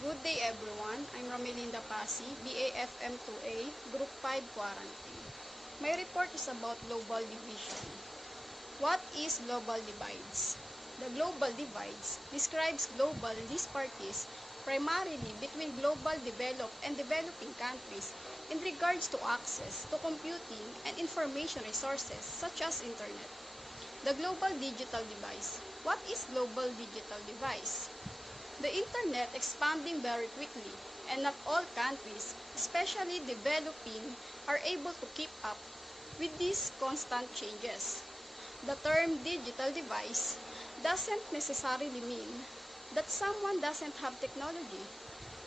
Good day everyone, I'm Romelinda Pasi, BAFM-2A, Group 5 Quarantine. My report is about global division. What is global divides? The global divides describes global disparities primarily between global developed and developing countries in regards to access to computing and information resources such as internet. The global digital device. What is global digital device? The internet expanding very quickly, and not all countries, especially developing, are able to keep up with these constant changes. The term digital device doesn't necessarily mean that someone doesn't have technology.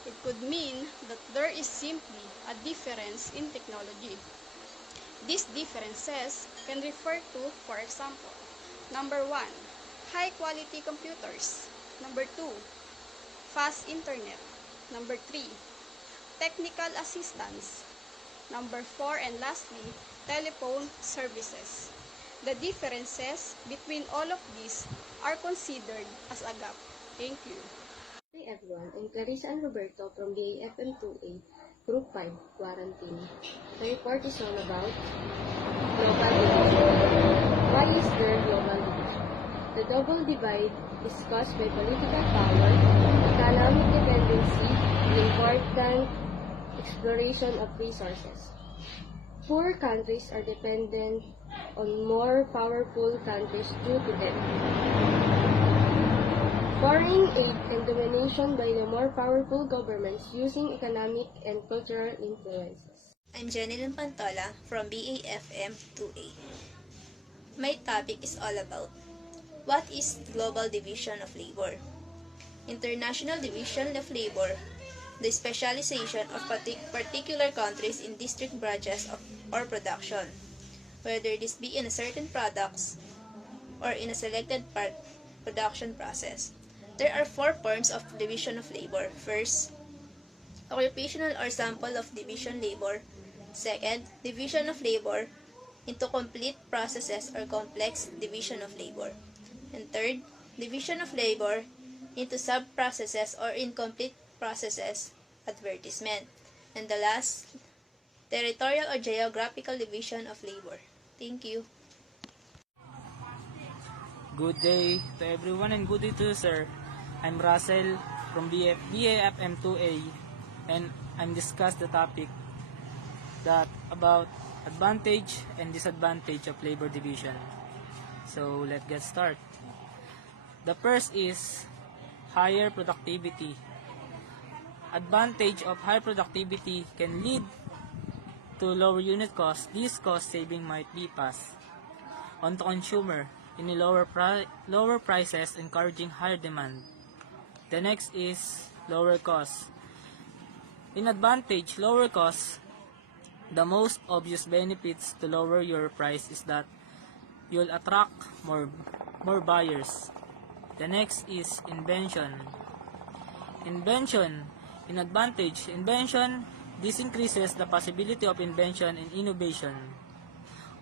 It could mean that there is simply a difference in technology. These differences can refer to, for example, number 1, high-quality computers. Number 2, fast internet. Number 3, technical assistance. Number 4, and lastly, telephone services. The differences between all of these are considered as a gap. Thank you. Hi everyone, I'm Clarissa and Roberto from BAFM-2A, Group 5, Quarantine. The report is all about global division. Why is there global division? The global divide is caused by political power, economic dependency, the important exploration of resources. Poor countries are dependent on more powerful countries due to debt. Foreign aid and domination by the more powerful governments using economic and cultural influences. I'm Jenilyn Pantola from BAFM-2A. My topic is all about what is global division of labor. International division of labor, the specialization of particular countries in distinct branches or production, whether this be in a certain products or in a selected production process. There are 4 forms of division of labor. First, occupational or sample of division labor. Second, division of labor into complete processes or complex division of labor. And third, division of labor into sub-processes or incomplete processes, advertisement. And the last, territorial or geographical division of labor. Thank you. Good day to everyone and good day to you, sir. I'm Russell from BAFM-2A and I'm discuss the topic that about advantage and disadvantage of labor division. So let's get started. The first is higher productivity. Advantage of high productivity can lead to lower unit cost. This cost saving might be passed on to consumer in a lower prices, encouraging higher demand. The next is lower cost. In advantage, lower cost, the most obvious benefits to lower your price is that you'll attract more buyers. The next is invention. In advantage, this increases the possibility of invention and innovation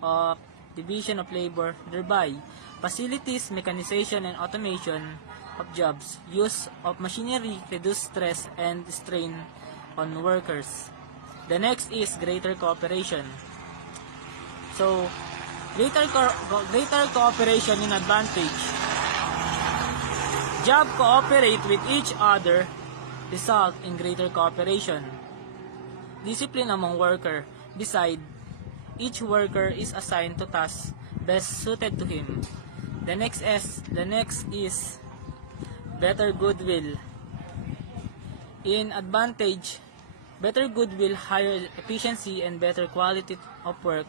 of division of labor, thereby facilities, mechanization, and automation of jobs, use of machinery, reduce stress and strain on workers. The next is greater cooperation. So, greater cooperation in advantage. Job cooperate with each other, result in greater cooperation. Discipline among worker. Beside, each worker is assigned to tasks best suited to him. The next is better goodwill. In advantage, better goodwill, higher efficiency, and better quality of work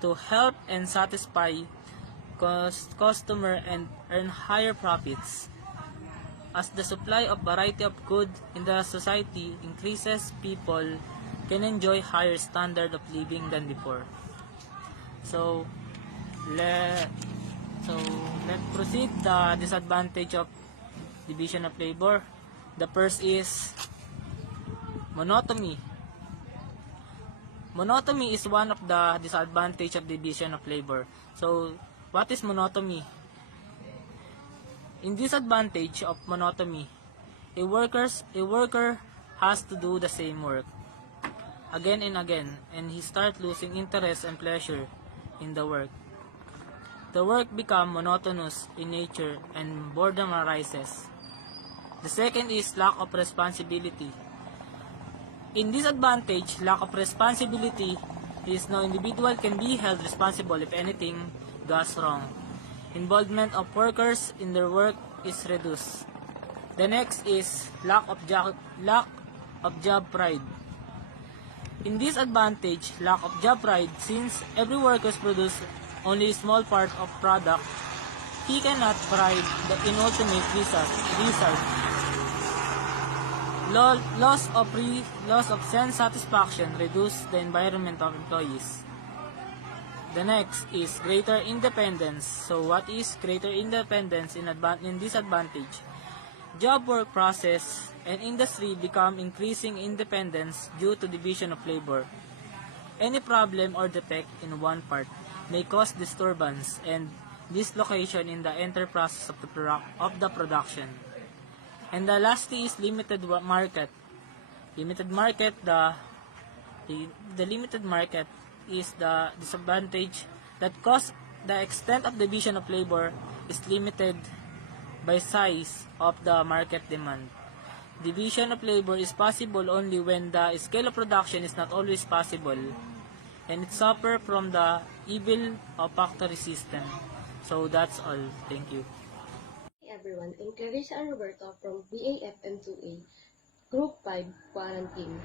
to help and satisfy customer and earn higher profits. As the supply of variety of goods in the society increases, people can enjoy higher standard of living than before. So let's proceed the disadvantage of division of labor. The first is monotony. Monotony is one of the disadvantage of division of labor. So what is monotony? In disadvantage of monotony, A worker has to do the same work again and again, and he start losing interest and pleasure in the work. The work become monotonous in nature and boredom arises. The second is lack of responsibility. In disadvantage, lack of responsibility is no individual can be held responsible if anything goes wrong. Involvement of workers in their work is reduced. The next is lack of job pride. In disadvantage, lack of job pride, since every worker produces only a small part of product, he cannot pride in ultimate result. Loss of sense satisfaction reduce the environment of employees. The next is greater independence. So what is greater independence in disadvantage? Job work process and industry become increasing independence due to division of labor. Any problem or defect in one part may cause disturbance and dislocation in the entire process of the production. And the last is limited market. Limited market, the limited market is the disadvantage that cause the extent of division of labor is limited by size of the market demand. Division of labor is possible only when the scale of production is not always possible, and it suffer from the evil of factory system. So that's all. Thank you. Hi everyone, I'm Clarissa and Roberto from BAFM-2A, Group 5, Quarantine.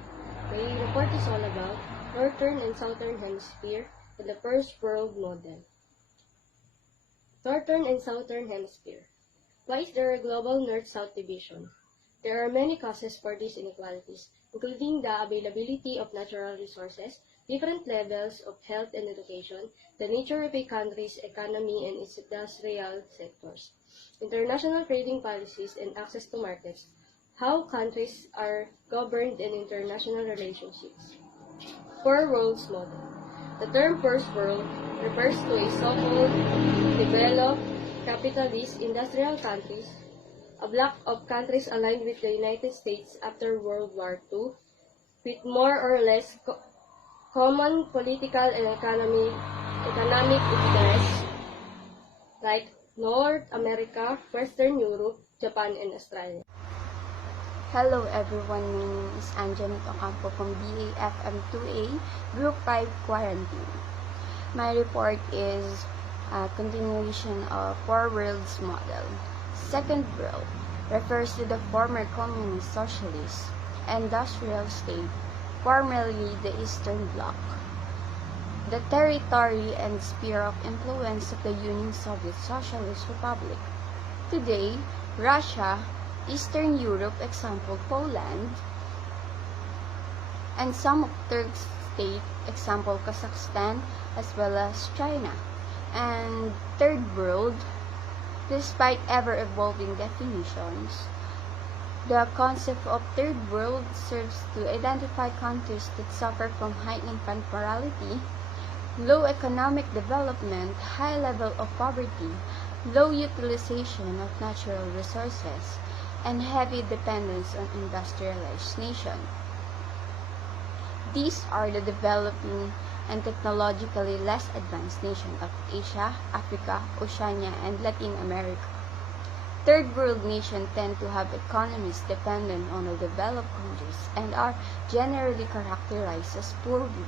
My report is all about Northern and Southern Hemisphere and the First World Model. Northern and Southern Hemisphere. Why is there a global North-South division? There are many causes for these inequalities, including the availability of natural resources, different levels of health and education, the nature of a country's economy and its industrial sectors, international trading policies and access to markets, how countries are governed in international relationships. Four Worlds Model. The term First World refers to a so-called developed capitalist industrial countries, a block of countries aligned with the United States after World War II, with more or less common political and economic interests like North America, Western Europe, Japan, and Australia. Hello everyone, my name is Anjanette Ocampo from BAFM-2A, Group 5 Quarantine. My report is a continuation of Four Worlds Model. Second World refers to the former communist socialist industrial state, formerly the Eastern Bloc, the territory and sphere of influence of the Union Soviet Socialist Republic. Today, Russia, Eastern Europe, example Poland, and some of third state, example Kazakhstan, as well as China. And third world, despite ever-evolving definitions, the concept of third world serves to identify countries that suffer from high infant mortality, low economic development, high level of poverty, low utilization of natural resources, and heavy dependence on industrialized nations. These are the developing and technologically less advanced nations of Asia, Africa, Oceania, and Latin America. Third world nations tend to have economies dependent on the developed countries and are generally characterized as poor with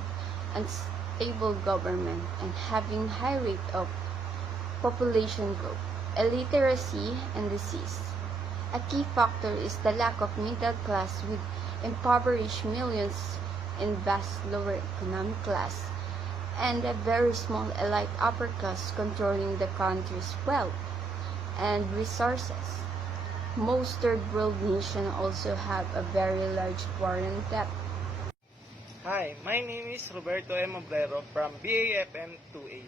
unstable government and having high rate of population growth, illiteracy, and disease. A key factor is the lack of middle class with impoverished millions in vast lower economic class and a very small elite upper class controlling the country's wealth and resources. Most third world nations also have a very large foreign debt. Hi, my name is Roberto M. Obrero from BAFM-2A.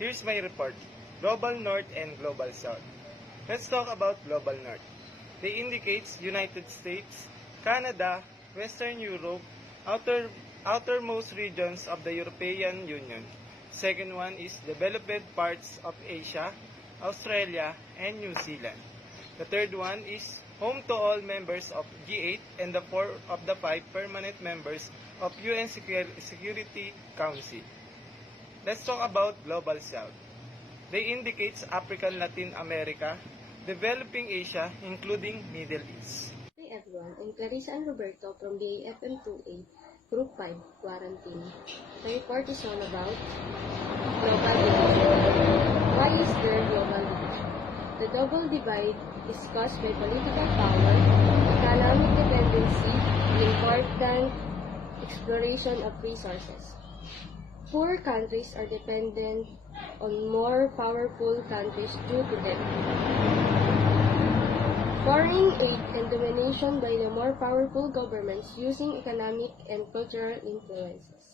Here's my report, Global North and Global South. Let's talk about Global North. They indicates United States, Canada, Western Europe, outermost regions of the European Union. Second one is developed parts of Asia, Australia, and New Zealand. The third one is home to all members of G8 and the 4 of the 5 permanent members of UN Security Council. Let's talk about Global South. They indicates African Latin America, developing Asia, including Middle East. Hi everyone, I'm Clarissa and Roberto from BAFM-2A, Group 5, Quarantine. The report is all about global division. Why is there global division? The global divide is caused by political power, economic dependency, and important exploration of resources. Poor countries are dependent on more powerful countries due to debt. Foreign aid and domination by the more powerful governments using economic and cultural influences.